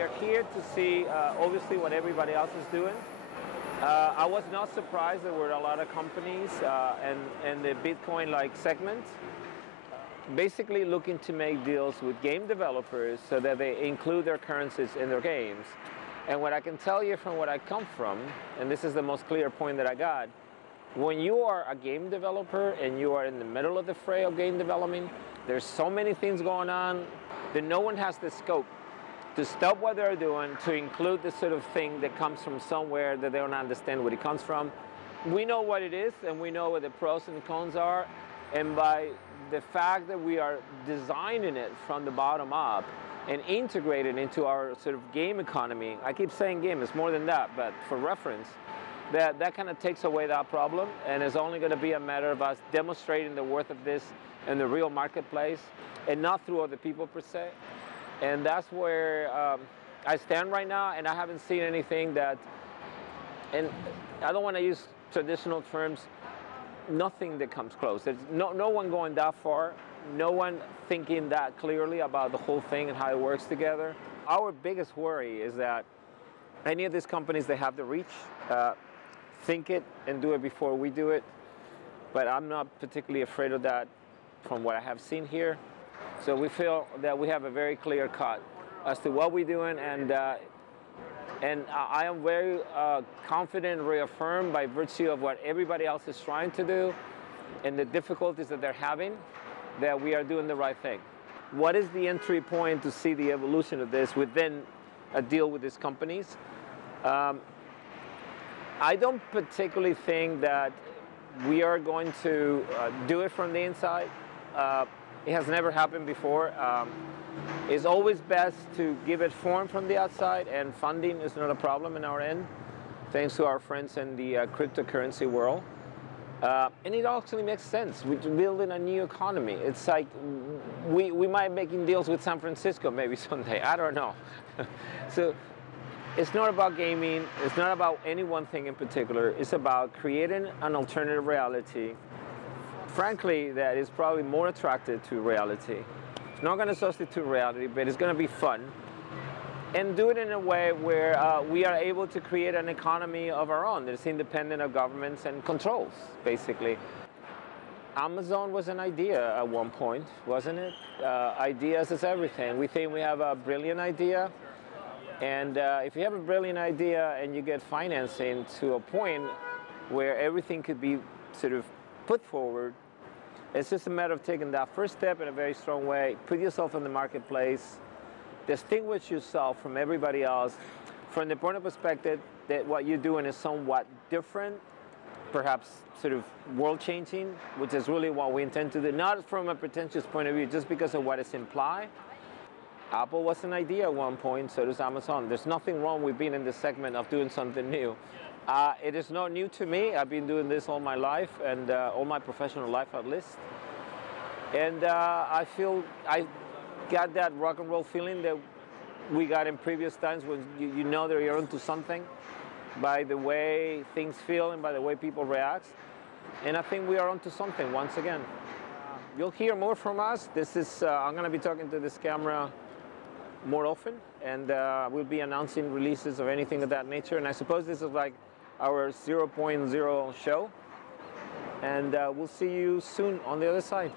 we are here to see, obviously, what everybody else is doing. I was not surprised there were a lot of companies and the Bitcoin-like segment basically looking to make deals with game developers so that they include their currencies in their games. And what I can tell you from what I come from, and this is the most clear point that I got, when you are a game developer and you are in the middle of the fray of game development, there's so many things going on that no one has the scope to stop what they're doing, to include this sort of thing that comes from somewhere that they don't understand where it comes from. We know what it is, and we know what the pros and cons are, and by the fact that we are designing it from the bottom up and integrated into our sort of game economy. I keep saying game, it's more than that, but for reference, that kind of takes away that problem, and it's only going to be a matter of us demonstrating the worth of this in the real marketplace and not through other people per se. And that's where I stand right now, and I haven't seen anything that, and I don't want to use traditional terms, nothing that comes close. There's no one going that far, no one thinking that clearly about the whole thing and how it works together. Our biggest worry is that any of these companies that have the reach think it and do it before we do it, but I'm not particularly afraid of that from what I have seen here. So we feel that we have a very clear cut as to what we're doing, and I am very confident and reaffirmed by virtue of what everybody else is trying to do and the difficulties that they're having, that we are doing the right thing. What is the entry point to see the evolution of this within a deal with these companies? I don't particularly think that we are going to do it from the inside. It has never happened before. It's always best to give it form from the outside, and funding is not a problem in our end, thanks to our friends in the cryptocurrency world. And it actually makes sense. We're building a new economy. It's like we might be making deals with San Francisco maybe someday. I don't know. So it's not about gaming. It's not about any one thing in particular. It's about creating an alternative reality, frankly, that is probably more attractive to reality. It's not going to substitute reality, but it's going to be fun. And do it in a way where we are able to create an economy of our own that is independent of governments and controls, basically. Amazon was an idea at one point, wasn't it? Ideas is everything. We think we have a brilliant idea. And if you have a brilliant idea and you get financing to a point where everything could be sort of put forward, it's just a matter of taking that first step in a very strong way, put yourself in the marketplace, distinguish yourself from everybody else from the point of perspective that what you're doing is somewhat different, perhaps sort of world-changing, which is really what we intend to do, not from a pretentious point of view, just because of what is implied. Apple was an idea at one point, so does Amazon. There's nothing wrong with being in the segment of doing something new. It is not new to me. I've been doing this all my life, and all my professional life at least. And I feel I got that rock and roll feeling that we got in previous times when you know that you're onto something by the way things feel and by the way people react. And I think we are onto something once again. You'll hear more from us. This is I'm going to be talking to this camera more often, and we'll be announcing releases of anything of that nature. And I suppose this is like our 0.0 show, and we'll see you soon on the other side.